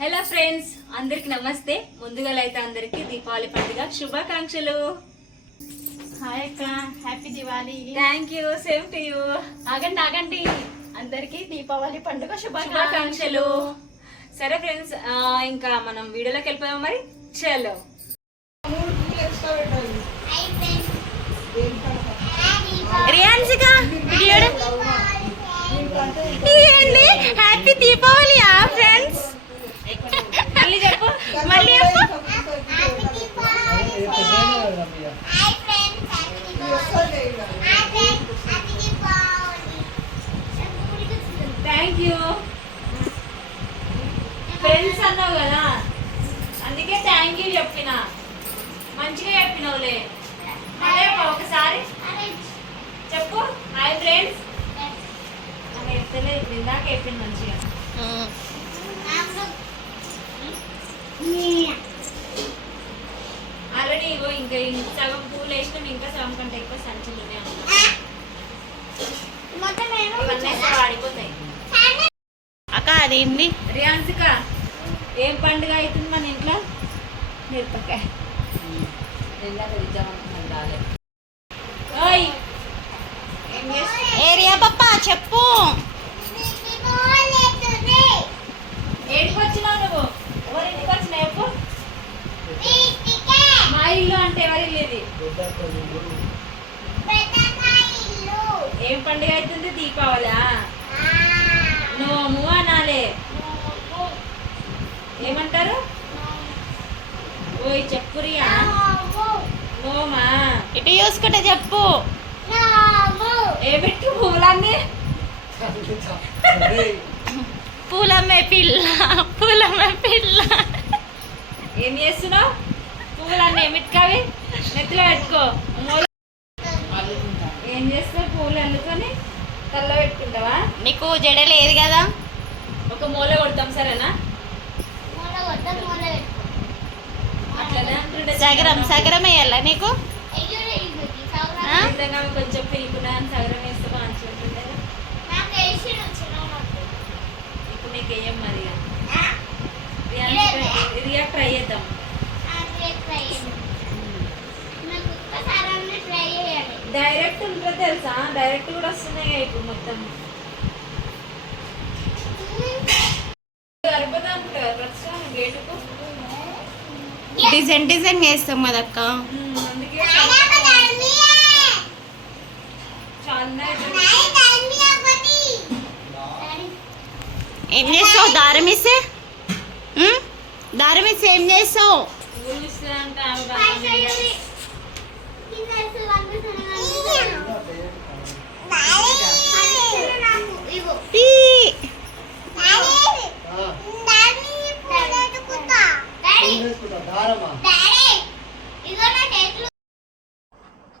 Hello friends అందరికి నమస్తే. ముందుగా అయితే అందరికి దీపావళి పండుగ శుభాకాంక్షలు. హాయ్ అక్క. Happy Diwali thank you same to you ఆగండి ఆగండి. అందరికి దీపావళి పండుగ శుభాకాంక్షలు. సరే ఫ్రెండ్స్ ఇంకా మనం వీడియోలోకి వెళ్ళిపోయాం మరి. చలో. హ్యాపీ దీపావళి ఫ్రెండ్స్ మళ్ళీ. థ్యాంక్ యూ ఫ్రెండ్స్ అన్నావు కదా? అందుకే థ్యాంక్ యూ చెప్పిన. మంచిగా చెప్పినావులే. మళ్ళీ ఒకసారి. చెప్పు. హాయ్ ఫ్రెండ్స్ నాకు చెప్తలేదు ఇందాక చెప్పింది మంచిగా ఆల్రెడీ ఇగో ఇంకా ఇం- సగం పూలు వేసినాం ఇంకా సగం కంటే ఎక్కువ సంచులు ఉన్నాయి ఇవన్నీ అయితే వాడిపోతాయి అక్క అదేంది రియాన్సిక ఏం పండుగ అవుతుంది మన ఇంట్లో? మిరపకాయ ఓయ్ ఏం చేస్తున్నావ్? ఏరియా పప్ప చెప్పు ఏడికి వచ్చినావు నువ్వు ఎవరి ఇంటికి వచ్చినావు చెప్పు మా ఇల్లు అంటే ఎవరి ఇల్లు ఇది ఏం పండుగ అవుతుంది దీపావళి నోము అనాలే ఏమంటారు? ఓయ్ చెప్పు రియా నోమా? ఇటు చూసుకుంటే చెప్పు. ఏ పెట్టి పూలన్నీ? పూలమ్మే పిల్ల పూలమ్మే పిల్ల. ఏం చేస్తున్నావు? పువ్వులన్నీ ఏమిటికవి నెత్తిలో పెట్టుకో. ఏం చేస్తావు పువ్వులు అల్లుకొని తల్ల పెట్టుకుంటావా? నీకు జడ లేదు కదా? ఒక మూల కొడతాం సరేనా? సగరం సగరం వేయాలా నీకు? కొంచెం పిలుపునా సగరం వేస్తే ఇప్పుడు నీకు వేయం మరి రియా ట్రై చేద్దాం. డైరెక్ట్ ఉంటుంది తెలుసా? డైరెక్ట్ కూడా వస్తున్నాయి కదా ఇప్పుడు మొత్తం. డిజైన్ డిజైన్ వేస్తాం కదక్క ఉమ్, అందుకే చాలా ఏం చేస్తావు? దారం ఇస్తే? ఉం? దారం ఇస్తే ఏం చేస్తావు? పూలు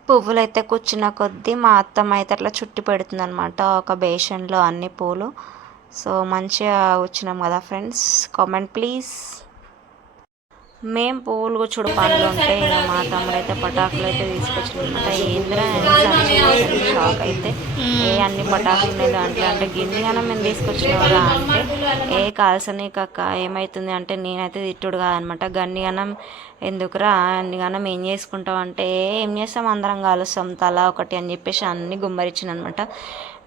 పువ్వులు అయితే కూర్చున్న కొద్దీ మా అత్తమ్మ అయితే అట్లా చుట్టి పెడుతుంది అనమాట ఒక బేషన్లో అన్ని పూలు. సో మంచిగా వచ్చినాం కదా ఫ్రెండ్స్. Comment please. మేము పువ్వులు కూర్చుడు పనులు ఉంటే ఇక మా తమ్ముడు అయితే పటాకులు అయితే తీసుకొచ్చినమాట ఏంద్రా షాక్ అయితే. ఏ అన్ని పటాకులు ఉన్నాయి దాంట్లో అంటే గిన్నె కానీ మేము తీసుకొచ్చినవరా అంటే ఏ కాల్సని కక్క ఏమవుతుంది అంటే నేనైతే తిట్టుడు కాదనమాట గన్నిగనం ఎందుకురా? అన్నిగానం ఏం చేసుకుంటాం అంటే ఏం చేస్తాం? అందరం కాలుస్తాం తల ఒకటి అని చెప్పేసి అన్ని గుమ్మరిచ్చిన అనమాట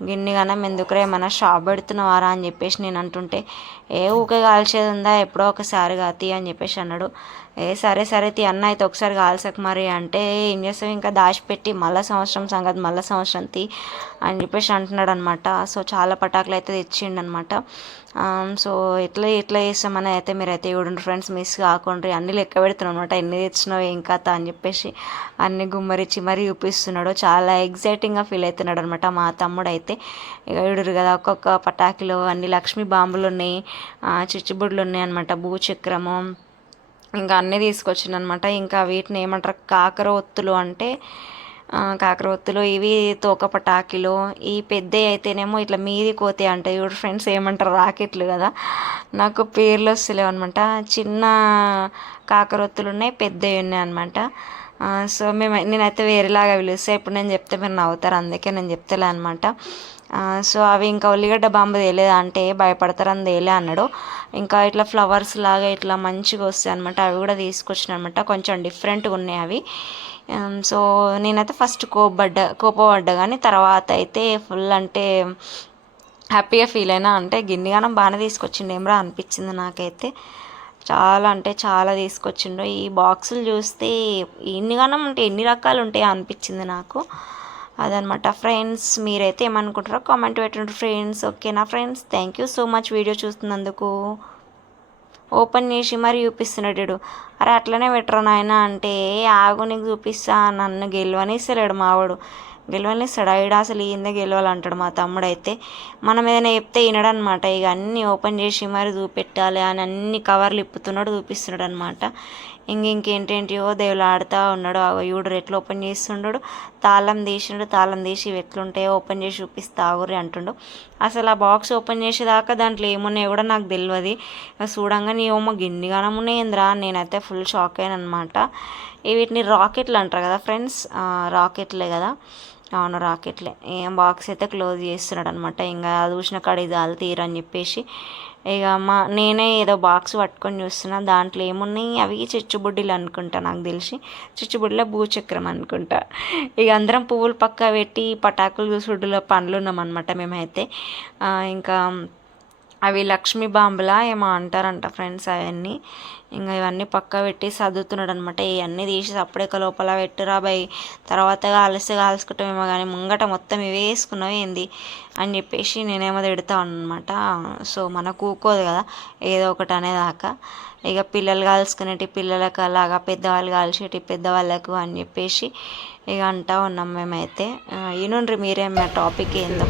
గిన్నెగానం ఎందుకురా ఏమైనా షాప్ పెడుతున్నావారా అని చెప్పేసి నేను అంటుంటే ఏ ఊకే కాల్చేది ఉందా? ఎప్పుడో ఒకసారి కాతి అని చెప్పేసి అన్నాడు. ఏ సరే సరే తీ అన్న అయితే ఒకసారి కాల్సక మరి అంటే ఏం చేస్తావు? ఇంకా దాచిపెట్టి మళ్ళీ సంవత్సరం సంగతి మళ్ళీ సంవత్సరం తీ అని చెప్పేసి అంటున్నాడు అనమాట సో చాలా పటాకులు అయితే తెచ్చిండు అనమాట సో ఎట్లా ఎట్లా చేస్తామని అయితే మీరైతే చూడండి ఫ్రెండ్స్ మిస్ కాకుండా అన్ని లెక్క పెడుతున్నాం అనమాట ఎన్ని తెచ్చినావు ఏం కథ అని చెప్పేసి అన్ని గుమ్మరిచ్చి మరీ చూపిస్తున్నాడు. చాలా ఎగ్జైటింగ్గా ఫీల్ అవుతున్నాడు అనమాట మా తమ్ముడు అయితే ఇక చూడరు కదా ఒక్కొక్క పటాకులు అన్ని లక్ష్మీ బాంబులు ఉన్నాయి చిచ్చుబుడ్లు ఉన్నాయి అనమాట భూచక్రము ఇంకా అన్నీ తీసుకొచ్చిండు అనమాట ఇంకా వీటిని ఏమంటారు? కాకర ఒత్తులు అంటే ఆ, కాకర ఒత్తులు ఇవి తోక పటాకిలు ఈ పెద్ద అయితేనేమో ఇట్లా మీది కోతే అంటే ఇవి ఫ్రెండ్స్ ఏమంటారు? రాకెట్లు కదా. నాకు పేర్లు వస్తలేవు అనమాట చిన్న కాకరొత్తులు ఉన్నాయి పెద్దవి ఉన్నాయి అనమాట సో మేము నేనైతే వేరేలాగా పిలుస్తే. ఇప్పుడు నేను చెప్తే మీరు నవ్వుతారు. అందుకే నేను చెప్తలే అనమాట సో అవి ఇంకా ఉల్లిగడ్డ బాంబు తేలేదా అంటే భయపడతారని తేలే అన్నాడు. ఇంకా ఇట్లా ఫ్లవర్స్ లాగా ఇట్లా మంచిగా వస్తాయి అనమాట అవి కూడా తీసుకొచ్చిన అనమాట కొంచెం డిఫరెంట్గా ఉన్నాయి అవి. సో నేనైతే ఫస్ట్ కోపడ్డ కోపపడ్డా కానీ తర్వాత అయితే ఫుల్ అంటే హ్యాపీగా ఫీల్ అయినా అంటే గిన్నెగానం బాగానే తీసుకొచ్చిండు. ఏమరా అనిపించింది నాకైతే. చాలా అంటే చాలా తీసుకొచ్చిండు. ఈ బాక్సులు చూస్తే ఎన్నిగానం అంటే ఎన్ని రకాలు ఉంటాయి అనిపించింది నాకు. అదనమాట. ఫ్రెండ్స్ మీరైతే ఏమనుకుంటారో కామెంట్ పెట్టండి. ఫ్రెండ్స్ ఓకేనా friends thank you so much video చూస్తున్నందుకు. Open చేసి మరి చూపిస్తున్నాడు అరే అట్లనే పెట్టరా నాయన అంటే ఆగు నీకు చూపిస్తా నన్ను గెలవనిస్తలేడు మావాడు గెలవనిస్తాడు? ఆవిడ అసలు ఈయన గెలవాలంటాడు మా తమ్ముడు అయితే మనం ఏదైనా చెప్తే వినడనమాట. ఇక అన్నీ ఓపెన్ చేసి మరి చూపెట్టాలి అని అన్ని కవర్లు ఇప్పుతున్నాడు చూపిస్తున్నాడు అనమాట ఇంక ఇంకేంటేంటియో దేవుడు ఆడుతూ ఉన్నాడు. ఆ రెట్లు ఎట్లా ఓపెన్ చేస్తుండడు. తాళం తీసిండు. తాళం తీసి ఇవి ఎట్లుంటాయో ఓపెన్ చేసి చూపిస్తా ఆగురి అంటుండు. అసలు ఆ బాక్స్ ఓపెన్ చేసేదాకా దాంట్లో ఏమున్నాయో కూడా నాకు తెలియదు చూడంగా చూడంగానే ఏమో గిన్నిగానం ఉన్నాయిందిరా? నేనైతే ఫుల్ షాక్ అయ్యాను అనమాట వీటిని రాకెట్లు అంటారు కదా ఫ్రెండ్స్? రాకెట్లే కదా. అవును రాకెట్లే. ఏం బాక్స్ అయితే క్లోజ్ చేస్తున్నాడు అనమాట ఇంకా చూసిన కాడ ఇది అది తీరని చెప్పేసి. ఇక మా నేనే ఏదో బాక్స్ పట్టుకొని చూస్తున్నా. దాంట్లో ఏమున్నాయి? అవి చిచ్చుబుడ్డిలు అనుకుంటా నాకు తెలిసి. చిచ్చుబుడ్డిలో భూచక్రం అనుకుంటా. ఇక అందరం పువ్వులు పక్క పెట్టి పటాకులు చూసుడులో పండ్లు ఉన్నాం అనమాట మేమైతే ఇంకా అవి లక్ష్మీ బాంబులా ఏమో అంటారంట ఫ్రెండ్స్ అవన్నీ. ఇంకా ఇవన్నీ పక్క పెట్టి సర్దుతున్నాడు అనమాట ఇవన్నీ తీసి అప్పుడే లోపల పెట్టురా బై తర్వాత కాలిస్తే కాల్చుకుంటామేమో కానీ ముంగట మొత్తం ఇవే వేసుకున్నావు ఏంది? అని చెప్పేసి నేనేమో తిడతా అనమాట సో మనకు ఊకోదు కదా ఏదో ఒకటి అనేదాకా. ఇక పిల్లలు కాల్చుకునేటి పిల్లలకు అలాగా పెద్దవాళ్ళు కాల్చేటి పెద్దవాళ్ళకు అని చెప్పేసి ఇక అంటా ఉన్నాం మేమైతే. ఇనుండ్రి మీరేం టాపిక్ ఏందో?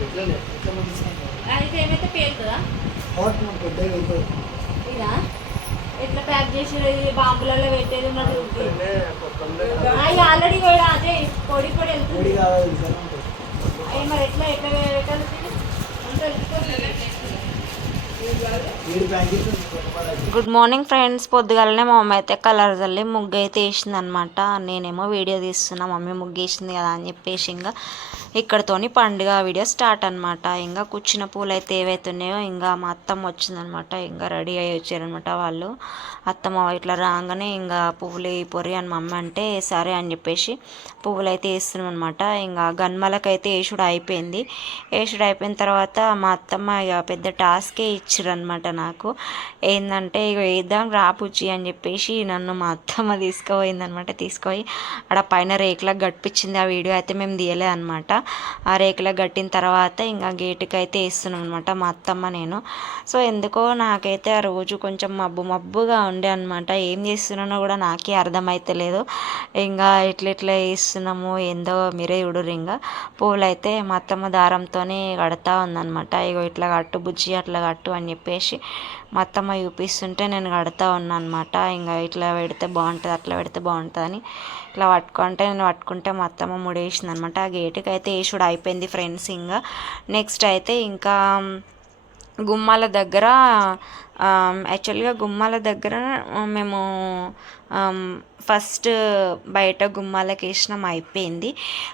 అయితే ఏమైతే పేలుతుందా? ఎట్లా ప్యాక్ చేసి బాంబులలో పెట్టేది ఉన్నది అవి ఆల్రెడీ కూడా అదే పొడి పొడి వెళ్తుంది. అవి మరి ఎట్లా ఎట్లా పెట్టాలి అంత వెళ్ళిపోతుంది. గుడ్ మార్నింగ్ ఫ్రెండ్స్ పొద్దుగాలనే మా మమ్మీ అయితే కలర్ చల్లి ముగ్గు అయితే వేసింది అనమాట నేనేమో వీడియో తీస్తున్నా మమ్మీ ముగ్గు వేసింది కదా అని చెప్పేసి ఇంకా ఇక్కడతోని పండుగ వీడియో స్టార్ట్ అనమాట ఇంకా కూర్చున్న పూలు అయితే ఏవైతే ఉన్నాయో ఇంకా మా అత్తమ్మ వచ్చిందనమాట ఇంకా రెడీ అయ్యి వచ్చారనమాట వాళ్ళు. అత్తమ్మ ఇట్లా రాగానే ఇంకా పువ్వులు పొరి అని మమ్మీ అంటే సరే అని చెప్పేసి పువ్వులు అయితే వేస్తున్నాం అనమాట ఇంకా గన్మలకైతే ఏషుడు అయిపోయింది. ఏషుడు అయిపోయిన తర్వాత మా అత్తమ్మ ఇక పెద్ద టాస్కే ఇచ్చారనమాట నాకు. ఏంటంటే ఇక వేద్దాం రాపుచ్చి అని చెప్పేసి నన్ను మా అత్తమ్మ తీసుకుపోయింది అనమాట తీసుకుపోయి ఆడ పైన రేకులకు గడిపించింది ఆ వీడియో అయితే మేము తీయలే అనమాట ఆ రేకుల కట్టిన తర్వాత ఇంకా గేటుకి అయితే వేస్తున్నాం అనమాట మా అత్తమ్మ నేను. సో ఎందుకో నాకైతే ఆ రోజు కొంచెం మబ్బు మబ్బుగా ఉండే అనమాట ఏం చేస్తున్నానో కూడా నాకే అర్థమైతలేదు. ఇంకా ఇట్లా ఇట్లా వేస్తున్నాము ఏందో మీరే చూడరు ఇంకా. పూలు అయితే మా అత్తమ్మ దారంతోనే కడతా ఉందనమాట ఇగో ఇట్లా కట్టు బుజ్జి అట్లా కట్టు అని చెప్పేసి మా అత్తమ్మ చూపిస్తుంటే నేను కడతా ఉన్నా అనమాట ఇంకా ఇట్లా పెడితే బాగుంటుంది అట్లా పెడితే బాగుంటుందని ఇట్లా పట్టుకుంటే నేను పట్టుకుంటే మా అత్తమ్మ ముడేసింది అనమాట ఆ గేటుకి అయితే వేసుడు అయిపోయింది ఫ్రెండ్స్ ఇంకా నెక్స్ట్ అయితే ఇంకా గుమ్మాల దగ్గర యాక్చువల్గా గుమ్మాల దగ్గర మేము ఫస్ట్ బయట గుమ్మాలకి వేసినాం అయిపోయింది.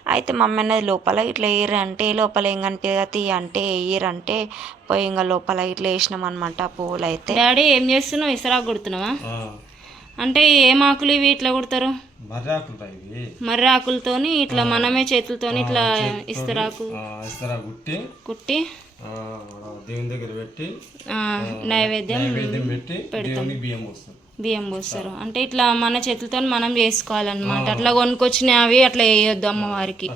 అయితే మమ్మీ అన్నది లోపల ఇట్లా వేయరు అంటే లోపల ఏం కనిపించదు తీ అంటే వేయరు అంటే పోయి ఇంకా లోపల ఇట్లా వేసినాం అనమాట పువ్వులు అయితే. డాడీ ఏం చేస్తున్నావు? ఇసరా కుడుతున్నావా? అంటే ఏం ఆకులు ఇవి ఇట్లా కుడతారు? మర్రి ఆకులతోని ఇట్లా మనమే చేతులతోని ఇట్లా ఇస్తరాకు. ఆ, ఇస్తారా గుట్టి కుట్టి? ఆ, దేవుని దగ్గర పెట్టి ఆ, నైవేద్యం పెట్టి దేవునికి బియ్యం పోస్తాం. బియ్యం పోస్తారు. అంటే ఇట్లా మన చేతులతో మనం చేసుకోవాలన్నమాట అట్లా కొనుక్కొచ్చినవి అవి అట్లా వేయొద్దు అమ్మవారికి.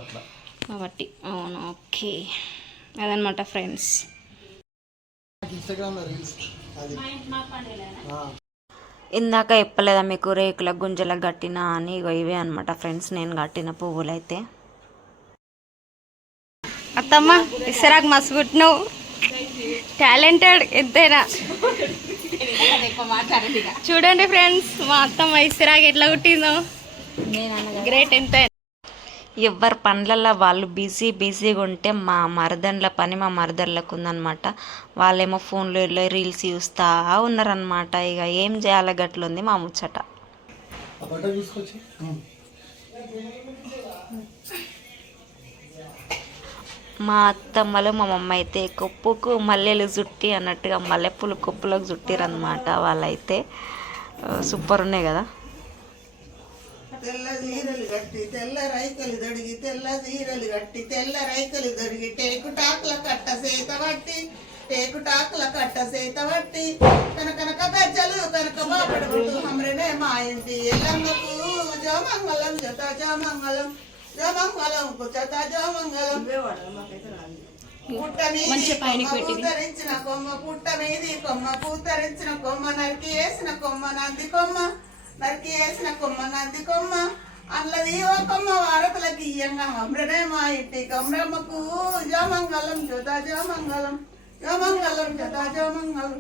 కాబట్టి అవును ఓకే. అదనమాట ఫ్రెండ్స్. ఇందాక చెప్పలేదా మీకు రేకుల గుంజలకు కట్టిన అని? ఇవే అనమాట ఫ్రెండ్స్ నేను కట్టిన పువ్వులు అయితే అత్తమ్మ ఇసరాకు మస్తు కుట్టినావు. టాలెంటెడ్ ఎంతైనా. చూడండి ఫ్రెండ్స్ మా అత్తమ్మ ఇసరాకు ఎట్లా కుట్టిందో. గ్రేట్ ఎంత. ఎవరి పనులలో వాళ్ళు బిజీ బిజీగా ఉంటే మా మరదన్ల పని మా మరదన్లకు ఉందన్నమాట. వాళ్ళేమో ఫోన్లో రీల్స్ చూస్తూ ఉన్నారనమాట ఇక ఏం చేయాలి గట్లుంది మా ముచ్చట. మా అత్తమ్మలు మా మమ్మ అయితే కొప్పుకు మల్లెలు జుట్టి అన్నట్టుగా మల్లెపూలు కొప్పులకు జుట్టిరనమాట వాళ్ళైతే. సూపర్ ఉన్నాయి కదా. తెల్ల చీరలు కట్టి తెల్ల రైకలు దొడిగి తెల్ల చీరలు కట్టి తెల్ల రైకలు దొడిగి టేకు టాకుల కట్ట సేత పట్టి టేకు టాకుల కట్ట సేత పట్టి కనకనక పెద్దలు కనక బాపడబుట్టు హమ్రనే మా ఇంటి ఎల్లమ్మకు జోమంగళం జత జోమంగళం జోమంగళం కుచత జోమంగళం పుట్ట మీది కొమ్మ పూతరించిన కొమ్మ పుట్ట మీది కొమ్మ పూతరించిన కొమ్మ నరికి వేసిన కొమ్మ నంది కొమ్మ నరికి వేసిన కొమ్మ నంది కొమ్మ. అల్లది ఓ కొమ్మ వారతులకి ఇయ్యంగా. అమ్రనే మా ఇంటి కమ్రమ్మకు. జోమంగళం జోత జోమంగళం జోమంగళం జోత జోమంగళం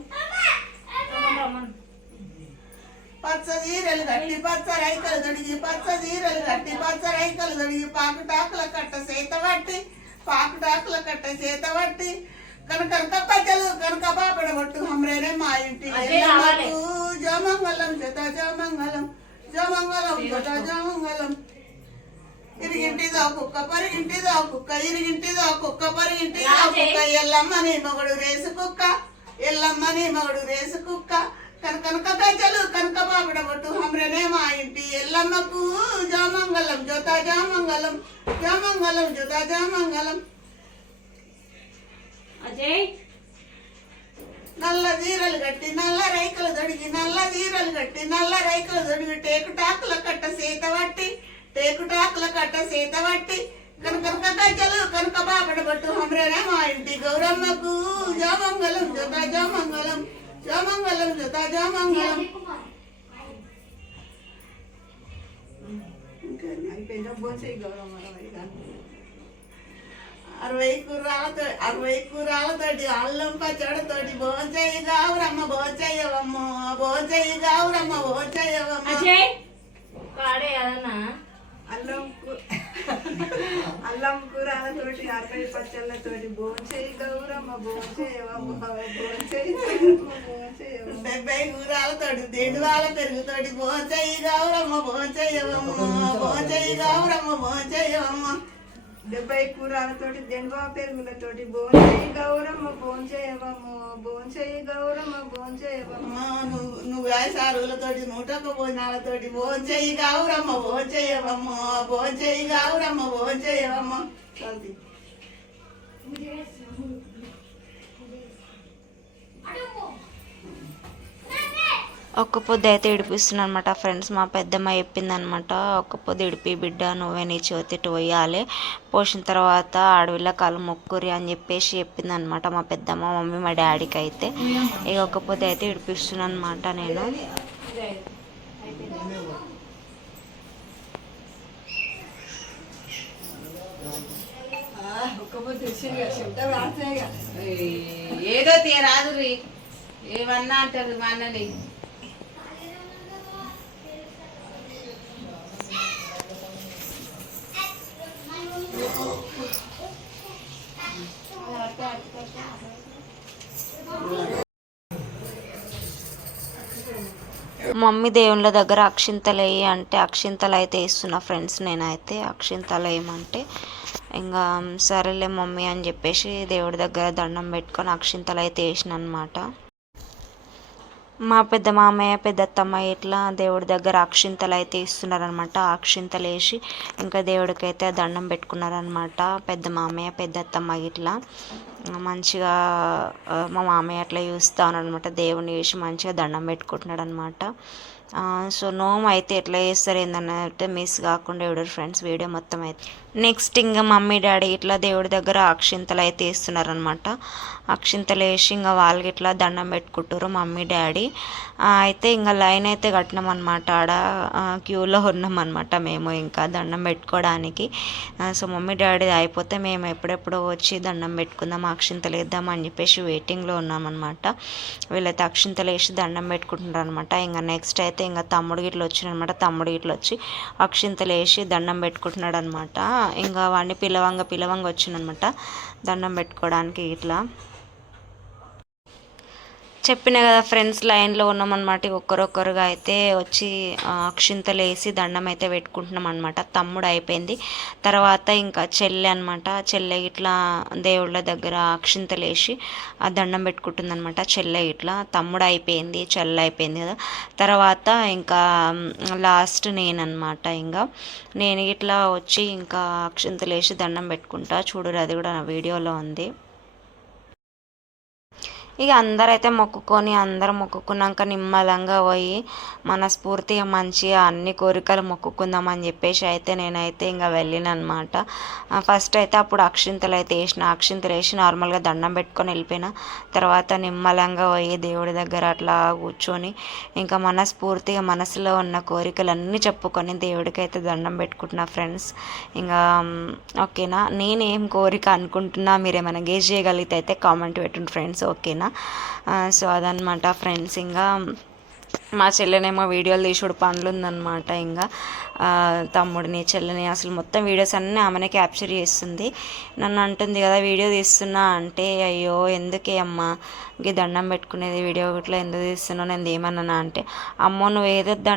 పచ్చ చీరలు కట్టి పచ్చ రైకలు దొడిగి పచ్చ చీరలు కట్టి పచ్చ రైకలు దొడిగి పాకు టాకుల కట్ట చేత పట్టి పాకు టాకుల కట్ట చేత పట్టి కనకనక పచ్చలు కనక పాపడ పట్టు హమ్రేనే మా ఇంటి జోమంగళం జత జోమంగళం జోమంగళం జత జోమంగళం ఇరిగింటిదో కుక్క పరిగింటిదో కుక్క ఇరిగింటిదో కుక్క పరిగింటిదో కుక్క ఎల్లమ్మని మగడు రేసు కుక్క ఎల్లమ్మని మగడు రేసు కుక్క. కనకనక గజ్జలు కనక బాబుడ బొట్టు హమ్రనే మా ఇంటి ఎల్లమ్మకు జామంగళం జ్యోత జామంగళం జామంగళం జ్యోత జామంగళం అజయ్. నల్ల చీరలు కట్టి నల్ల రైకలు దొడిగి నల్ల చీరలు కట్టి నల్ల రైకలు దొడిగి టేకు టాకుల కట్ట సీత పట్టి టేకు టాకుల కట్ట సీత పట్టి కనకనక గజ్జలు కనక బాబడ బట్టు హమ్రేనే మా ఇంటి గౌరమ్మకు జామంగళం జత జామంగళం జామంగళం జత జామంగళం. ఇంకా అయిపోయిందా? భోంచేయి గౌరమ్మ అరవై కూరాలతో అరవై కూరాలతోటి అల్లం పచ్చడితోటి భోంచేయి గావురమ్మ భోంచేయవమ్మ భోంచేయి గావురమ్మ భోంచేయవమ్మ కాడే పాడే అదన్నా అల్లం అల్లం కూరలతోటి అరవై పచ్చళ్ళతోటి భోంచేయి గౌరమ్మ భోంచేయవమ్మ భోంచేయి గౌరమ్మ భోంచేయవమ్మ కూరాలతోటి దిండువాల పెరుగుతోటి భోంచేయి గౌరమ్మ భోంచేయవమ్మ భోంచేయి గౌరమ్మ భోంచేయవమ్మ డెబ్బై కూరలతోటి దెండువా పెరుగులతోటి భోంచేయి గౌరమ్మ భోంచేయవమ్మ భోంచేయి గౌరమ్మ భోంచేయవమ్మ నువ్వు నువ్వు వ్యవసారులతోటి నూటొక్క భోజనాలతోటి భోంచేయి గావురమ్మ భోంచేయవమ్మ భోంచేయి గావురమ్మ భోంచేయవమ్మ చల్తి ఒక్క పొద్దు అయితే ఇడిపిస్తున్నాను అనమాట ఫ్రెండ్స్. మా పెద్దమ్మ చెప్పింది అనమాట ఒక్క పొద్దు ఇడిపి బిడ్డ నువ్వే నీ చేతిట్టు పోయాలి పోసిన తర్వాత అడవిలో కాలు మొక్కురి అని చెప్పేసి చెప్పిందనమాట మా పెద్దమ్మ మమ్మీ మా డాడీకి అయితే. ఇక ఒక్క పొద్దు అయితే ఇడిపిస్తున్నాను అనమాట నేను. ఏదో తీరాదు ఏమన్నా అంటారు మా అన్నని? మమ్మీ దేవుళ్ళ దగ్గర అక్షింతలు వేయి అంటే అక్షింతలు అయితే వేస్తున్నా ఫ్రెండ్స్ నేనైతే అక్షింతలు వేయమంటే ఇంకా సరేలే మమ్మీ అని చెప్పేసి దేవుడి దగ్గర దండం పెట్టుకొని అక్షింతలు అయితే వేసిన అనమాట మా పెద్ద మామయ్య పెద్దత్తమ్మ ఇట్లా దేవుడి దగ్గర అక్షింతలు అయితే ఇస్తున్నారనమాట అక్షింతలు వేసి ఇంకా దేవుడికి అయితే దండం పెట్టుకున్నారనమాట పెద్ద మామయ్య పెద్దత్తమ్మ ఇట్లా. మంచిగా మా మామయ్య అట్లా చూస్తా ఉన్నాడనమాట దేవుని వేసి మంచిగా దండం పెట్టుకుంటున్నాడు అనమాట సో నోమ్ అయితే ఎట్లా చేస్తారు ఏందన్నట్టు మిస్ కాకుండా ఎవడరు ఫ్రెండ్స్ వీడియో మొత్తం అయితే నెక్స్ట్ ఇంకా మమ్మీ డాడీ ఇట్లా దేవుడి దగ్గర అక్షింతలు అయితే ఇస్తున్నారనమాట అక్షింతలు వేసి ఇంకా వాళ్ళకి ఇట్లా దండం పెట్టుకుంటారు మమ్మీ డాడీ. అయితే ఇంకా లైన్ అయితే కట్టినాం అనమాట ఆడ క్యూలో ఉన్నాం అనమాట మేము ఇంకా దండం పెట్టుకోవడానికి. సో మమ్మీ డాడీ అయిపోతే మేము ఎప్పుడెప్పుడు వచ్చి దండం పెట్టుకుందాం అక్షింతలు వేద్దాం అని చెప్పేసి వెయిటింగ్లో ఉన్నామన్నమాట వీళ్ళైతే అక్షింతలు వేసి దండం పెట్టుకుంటున్నారు అనమాట ఇంకా నెక్స్ట్ అయితే ఇంకా తమ్ముడు గిట్ల వచ్చినమాట తమ్ముడు గిట్ల వచ్చి అక్షింతలు వేసి దండం పెట్టుకుంటున్నాడు అనమాట ఇంకా వాడిని పిలవంగా పిలవంగా వచ్చిందనమాట. దండం పెట్టుకోవడానికి ఇట్లా. చెప్పిన కదా ఫ్రెండ్స్ లైన్లో ఉన్నామన్నమాట. ఒక్కరొక్కరుగా అయితే వచ్చి అక్షింతలు వేసి దండం అయితే పెట్టుకుంటున్నాం అనమాట తమ్ముడు అయిపోయింది. తర్వాత ఇంకా చెల్లె అనమాట చెల్లె ఇట్లా దేవుళ్ళ దగ్గర అక్షింతలు వేసి ఆ దండం పెట్టుకుంటుంది అనమాట చెల్లె ఇట్లా తమ్ముడు అయిపోయింది చెల్లె అయిపోయింది కదా. తర్వాత ఇంకా లాస్ట్ నేనన్నమాట ఇంకా. నేను ఇట్లా వచ్చి ఇంకా అక్షింతలు వేసి దండం పెట్టుకుంటా. చూడరు అది కూడా నా వీడియోలో ఉంది. ఇక అందరైతే మొక్కుకొని అందరు మొక్కుకున్నాక నిమ్మలంగా పోయి మనస్ఫూర్తిగా మంచిగా అన్ని కోరికలు మొక్కుకుందాం అని చెప్పేసి అయితే నేనైతే ఇంకా వెళ్ళిన అనమాట ఫస్ట్ అయితే అప్పుడు అక్షింతలు అయితే వేసిన అక్షింతలు వేసి నార్మల్గా దండం పెట్టుకొని వెళ్ళిపోయిన. తర్వాత నిమ్మలంగా పోయి దేవుడి దగ్గర అట్లా కూర్చొని ఇంకా మనస్ఫూర్తిగా మనసులో ఉన్న కోరికలు అన్నీ చెప్పుకొని దేవుడికి అయితే దండం పెట్టుకుంటున్నా ఫ్రెండ్స్ ఇంకా ఓకేనా? నేనేం కోరిక అనుకుంటున్నా మీరేమైనా గేజ్ చేయగలిగితే అయితే కామెంట్ పెట్టండి ఫ్రెండ్స్ ఓకేనా? సో అదనమాట ఫ్రెండ్స్ ఇంకా. మా చెల్లెనేమో వీడియోలు తీసుడు పనులు ఉందన్నమాట ఇంకా తమ్ముడిని చెల్లెని అసలు మొత్తం వీడియోస్ అన్నీ ఆమెనే క్యాప్చర్ చేస్తుంది. నన్ను అంటుంది కదా వీడియో తీస్తున్నా? అంటే అయ్యో ఎందుకే అమ్మా? ఇంక దండం పెట్టుకునేది వీడియో ఇట్లా ఎందుకు తీస్తున్నావు? నేను ఏమన్నా అంటే అమ్మో నువ్వు ఏదొద్దు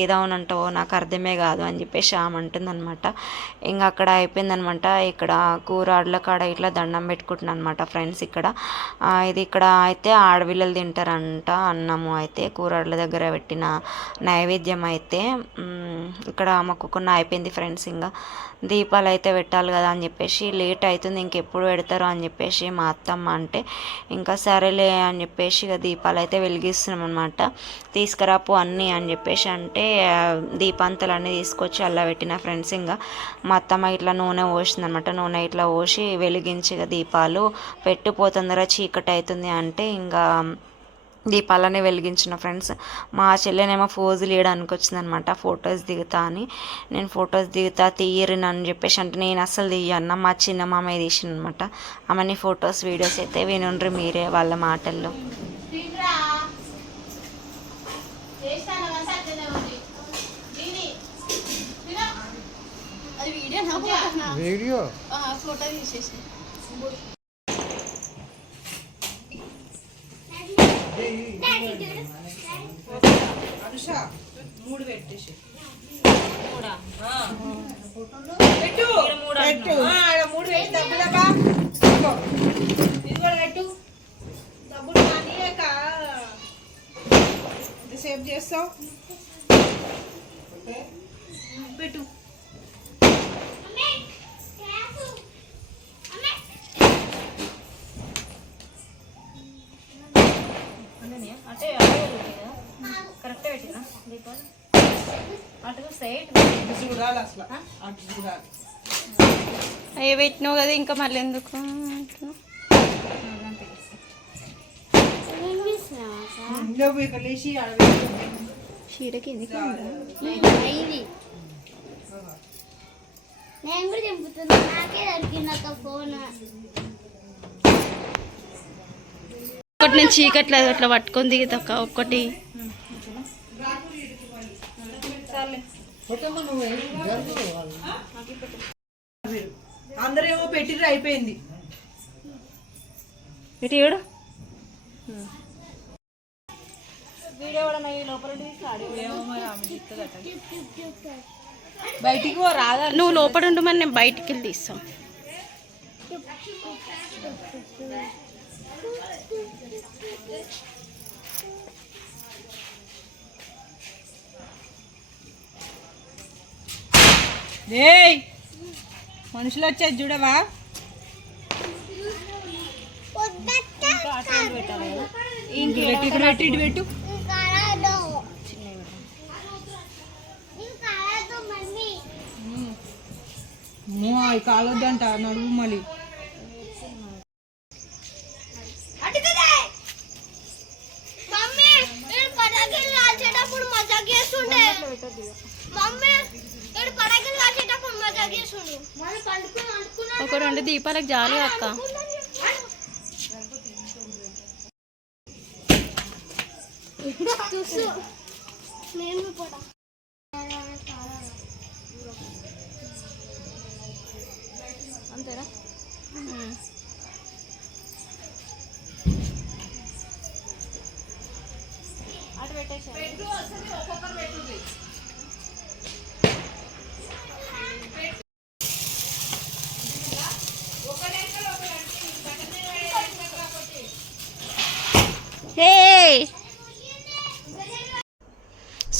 ఏదవనంటావో అంటావో నాకు అర్థమే కాదు అని చెప్పేసి ఆమె అంటుందన్నమాట. ఇంకా అక్కడ అయిపోయిందనమాట ఇక్కడ కూరాడుల కాడ ఇట్లా దండం పెట్టుకుంటున్నాను అనమాట ఫ్రెండ్స్ ఇక్కడ. ఇది ఇక్కడ అయితే ఆడపిల్లలు తింటారంట అన్నము అయితే కూరాడుల దగ్గర పెట్టిన నైవేద్యం అయితే ఇక్కడ మొక్కుకున్న అయిపోయింది ఫ్రెండ్స్ ఇంకా దీపాలు అయితే పెట్టాలి కదా అని చెప్పేసి లేట్ అవుతుంది ఇంకెప్పుడు పెడతారు అని చెప్పేసి మా అత్తమ్మ అంటే ఇంకా సరేలే అని చెప్పేసి ఇక దీపాలు అయితే వెలిగిస్తున్నాం అనమాట తీసుకురాపు అన్నీ అని చెప్పేసి అంటే దీపాంతలు అన్నీ తీసుకొచ్చి అలా పెట్టిన ఫ్రెండ్స్ ఇంకా మా అత్తమ్మ ఇట్లా నూనె పోసింది అనమాట నూనె ఇట్లా పోసి వెలిగించి ఇక దీపాలు పెట్టిపోతుందరా చీకటి అవుతుంది అంటే ఇంకా దీపాలని వెలిగించిన ఫ్రెండ్స్. మా చెల్లెనేమో ఫోజులు ఇవ్వడానికి వచ్చిందనమాట ఫొటోస్ దిగుతా అని. నేను ఫొటోస్ దిగుతా తీయరని అని చెప్పేసి అంటే నేను అస్సలు తీయన్న మా చిన్న మామయ్య తీసిన అనమాట ఆమెని ఫొటోస్ వీడియోస్ అయితే వినుండ్రి మీరే వాళ్ళ మాటల్లో. వీడియో ఫోటో తీసేసి. అనుష మూడు పెట్టేసి. పెట్టు. ఆడ మూడు? పెట్టి. డబ్బులబ్బా. ఇది కూడా పెట్టు డబ్బులు మానేయక ఎంతసేపు చేస్తావు? పెట్టు. పెట్టినా? దీపాలు అటు అయ్యో పెట్టినావు కదా ఇంకా మళ్ళీ ఎందుకు. చీరకి ఎందుకు ఇది నేను కూడా చెంపుతున్నా నాకే దొరికింది ఒక ఫోన్. ఒకటి నేను చీకట్లేదు అట్లా పట్టుకొని దిగుతాక ఒక్కటి అందరేమో పెట్టిర్రు అయిపోయింది. ఇటు బయటికి పో రాదా? నువ్వు లోపల ఉండమని నేను బయటికి వెళ్ళి తీస్తాను ఏయ్! మనుషులు వచ్చేది చూడవా? ఇటు పెట్టు ఇటు పెట్టు. కాలొద్దంట నడువు మళ్ళీ. మమ్మీ నేను ఒక రెండు దీపాలకు జాలి అక్క. చూసు నేను కూడా.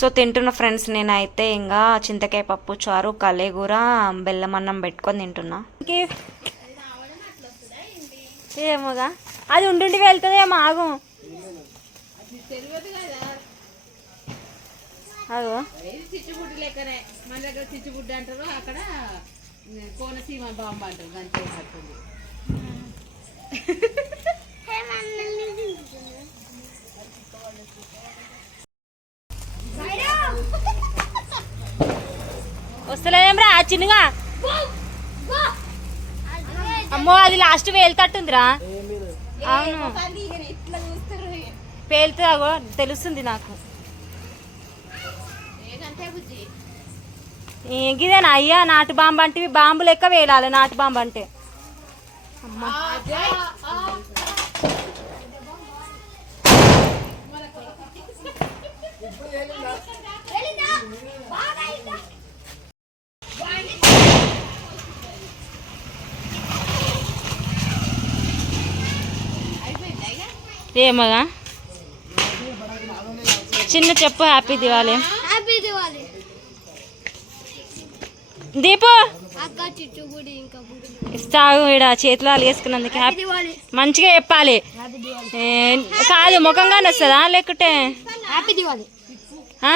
సో తింటున్న ఫ్రెండ్స్ నేనైతే ఇంకా చింతకాయ పప్పు చారు కలేగూర బెల్లం అన్నం పెట్టుకొని తింటున్నా. ఏమోగా? అది ఉండుండి వెళ్తుందేమో ఆగు. అగో చిచ్చుబుడ్డు లెక్కనే. మన దగ్గర చిచ్చుబుడ్డు అంటారు అక్కడ కోనసీమ బాంబు అంటారు దాని చేసినట్టుంది వస్తలేదేమ్రా చిన్నగా. అమ్మో అది లాస్ట్ వేలుతట్టుందిరా. అవును. పేలుతుందో తెలుస్తుంది నాకు. ఇదేనా అయ్యా నాటు బాంబు అంటే బాంబు లెక్క వేలాలి నాటు బాంబు అంటే. ఏమగా? చిన్న చెప్పు హ్యాపీ దివాలి హ్యాపీ దివాలి దీపు! అక్క చిచ్చుబుడి ఇంకా బుడి ఇస్తాగు ఈడ చేతిలో వేసుకున్నందుకు హ్యాపీ మంచిగా చెప్పాలి. కాదు ముఖంగానే వస్తుందా లేకుంటే? హ్యాపీ దివాలి ఆ?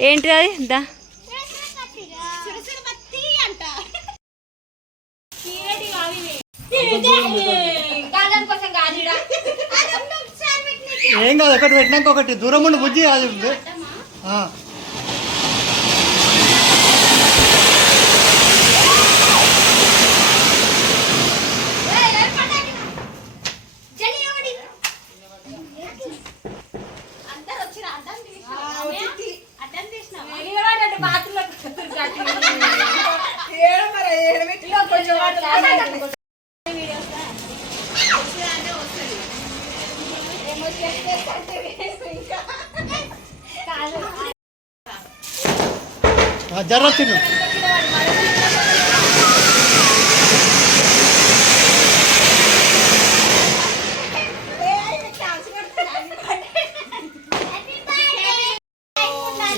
ఏంటిది అది? దా. ఏం కాదు ఒకటి పెట్టినాక ఒకటి దూరం ఉండి బుజ్జి అది ఉంది. ఆ. ఏడ మరి ఏడ పెట్టినా కొంచెం వాటర్ తిను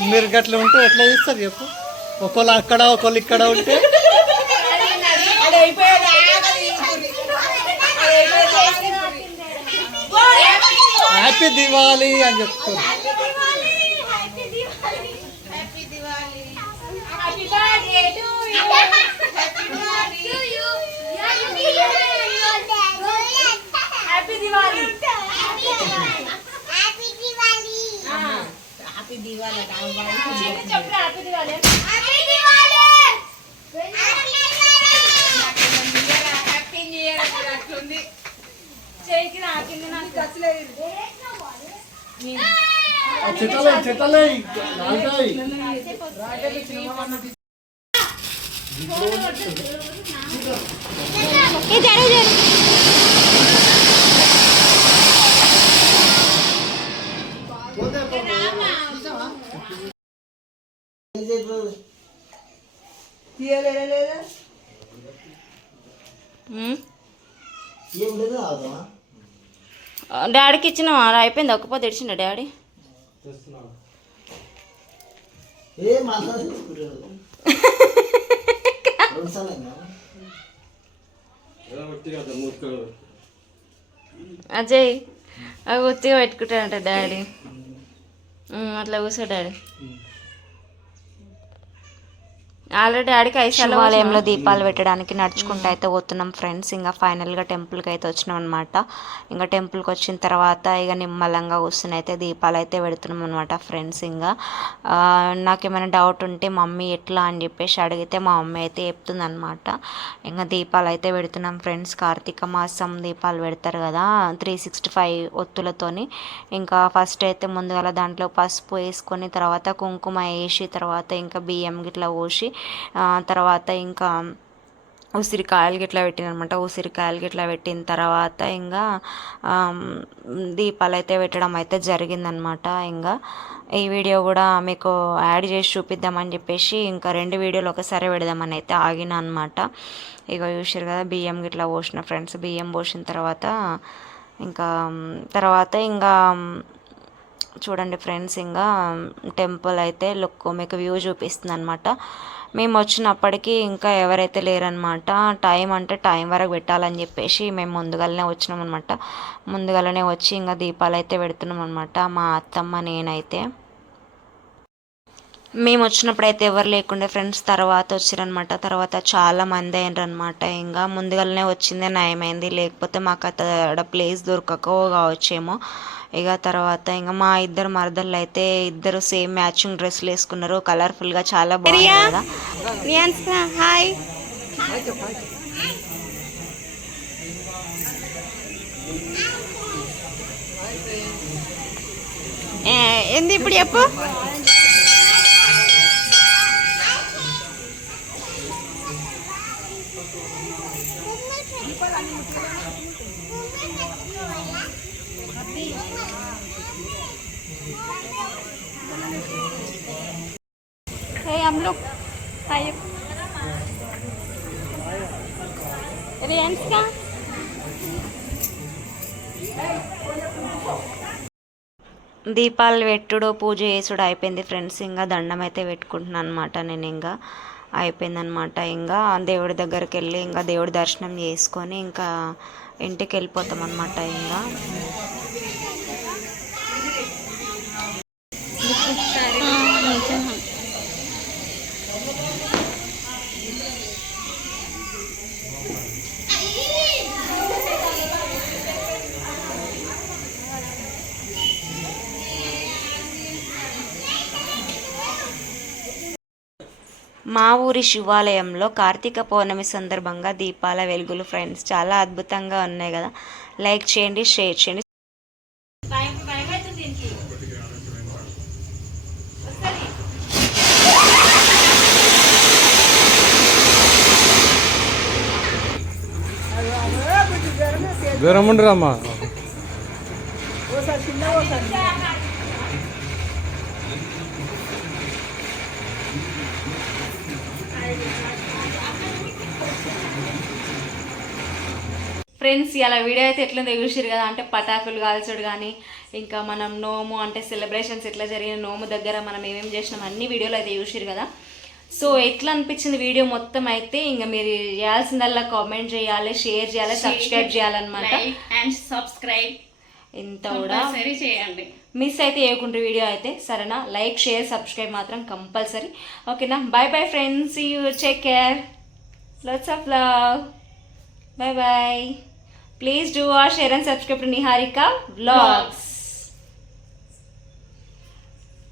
మీరు గట్ల ఉంటే ఎట్లా చేస్తారు చెప్పు? ఒకళ్ళు అక్కడ ఒకళ్ళు ఇక్కడ ఉంటే. హ్యాపీ దివాలి అని చెప్తారు హ్యాపీ దివాళీ అట. ఆమె బాగా చెప్పు happy Diwali happy new year అట్లుంది చేయికి నాకింది నాకు చెట్టలే చెట్టలే నాలుగాయి తీయలేదా డాడీకి ఇచ్చిన అయిపోయింది. ఒక్క పొద్దు డాడీ? అజయ్ అవి ఉత్తిగా పెట్టుకుంటాడంట డాడీ. అట్లా కూర్చో డాడీ. ఆల్రెడీ సార్లు శివాలయంలో దీపాలు పెట్టడానికి నడుచుకుంటూ అయితే పోతున్నాం ఫ్రెండ్స్. ఇంకా ఫైనల్గా టెంపుల్కి అయితే వచ్చినాం అనమాట ఇంకా టెంపుల్కి వచ్చిన తర్వాత ఇక నిమ్మలంగా కూర్చుని అయితే దీపాలు అయితే పెడుతున్నాం అనమాట ఫ్రెండ్స్ ఇంకా. నాకేమైనా డౌట్ ఉంటే మమ్మీ ఎట్లా అని చెప్పేసి అడిగితే మా మమ్మీ అయితే చెప్తుంది అనమాట ఇంకా దీపాలు అయితే పెడుతున్నాం ఫ్రెండ్స్. కార్తీక మాసం దీపాలు పెడతారు కదా త్రీ సిక్స్టీ ఫైవ్ ఒత్తులతోని. ఇంకా ఫస్ట్ అయితే ముందుగా దాంట్లో పసుపు వేసుకొని తర్వాత కుంకుమ వేసి తర్వాత ఇంకా బియ్యం గిట్లా పోసి తర్వాత ఇంకా ఉసిరికాయలు గిట్లా పెట్టినమాట ఉసిరికాయలు గిట్లా పెట్టిన తర్వాత ఇంకా దీపాలు అయితే పెట్టడం అయితే జరిగిందనమాట. ఇంకా ఈ వీడియో కూడా మీకు యాడ్ చేసి చూపిద్దామని చెప్పేసి ఇంకా రెండు వీడియోలు ఒకసారి పెడదామని అయితే ఆగిన అనమాట ఇక చూసారు కదా బియ్యం గిట్లా పోసిన ఫ్రెండ్స్. బియ్యం పోసిన తర్వాత ఇంకా తర్వాత ఇంకా చూడండి ఫ్రెండ్స్ ఇంకా టెంపుల్ అయితే లుక్ మీకు వ్యూ చూపిస్తుంది అనమాట మేము వచ్చినప్పటికీ ఇంకా ఎవరైతే లేరనమాట టైం అంటే టైం వరకు పెట్టాలని చెప్పేసి మేము ముందుగానే వచ్చినాం అనమాట ముందుగానే వచ్చి ఇంకా దీపాలు అయితే పెడుతున్నాం అనమాట మా అత్తమ్మ నేనైతే మేము వచ్చినప్పుడు అయితే ఎవరు లేకుండే ఫ్రెండ్స్ తర్వాత వచ్చారనమాట తర్వాత చాలా మంది అయినారనమాట ఇంకా ముందుగానే వచ్చిందే నయమైంది. లేకపోతే మాకు అక్కడ ప్లేస్ దొరకక కావచ్చేమో. ఇక తర్వాత ఇంకా మా ఇద్దరు మరదళ్ళు అయితే ఇద్దరు సేమ్ మ్యాచింగ్ డ్రెస్సులు వేసుకున్నారు. కలర్ఫుల్గా చాలా బాగుంది కదా. హాయ్. ఏంది ఇప్పుడు చెప్పు. हे हम लोग हाय रियांस का దీపాలు పెట్టుడు పూజ చేసుడు అయిపోయింది ఫ్రెండ్స్ ఇంకా దండం అయితే పెట్టుకుంటున్నాను అనమాట నేను ఇంకా అయిపోయిందనమాట ఇంకా దేవుడి దగ్గరికి వెళ్ళి ఇంకా దేవుడి దర్శనం చేసుకొని ఇంకా ఇంటికి వెళ్ళిపోతాం అనమాట ఇంకా మా ఊరి శివాలయంలో కార్తీక పౌర్ణమి సందర్భంగా దీపాల వెలుగులు ఫ్రెండ్స్ చాలా అద్భుతంగా ఉన్నాయి కదా. లైక్ చేయండి షేర్ చేయండి. దీనికి. వస్తుంది. ఫ్రెండ్స్ ఇలా వీడియో అయితే ఎట్లుందో చూసిరు కదా అంటే పటాకులు కాల్చుడు కానీ ఇంకా మనం నోము అంటే సెలబ్రేషన్స్ ఎట్లా జరిగిన నోము దగ్గర మనం ఏమేమి చేసినాం అన్ని వీడియోలు అయితే చూసిరు కదా. సో ఎట్లా అనిపించింది వీడియో మొత్తం అయితే ఇంకా మీరు చేయాల్సిందల్లా కామెంట్ చేయాలి షేర్ చేయాలి సబ్స్క్రైబ్ చేయాలన్నమాట. అండ్ సబ్స్క్రైబ్ ఇంత కూడా సరి చేయండి. మిస్ అయితే చేయకుండా వీడియో అయితే సరేనా? లైక్ షేర్ సబ్స్క్రైబ్ మాత్రం కంపల్సరీ. ఓకేనా? Bye bye friends you check care love bye bye please do or share and subscribe to Niharika blogs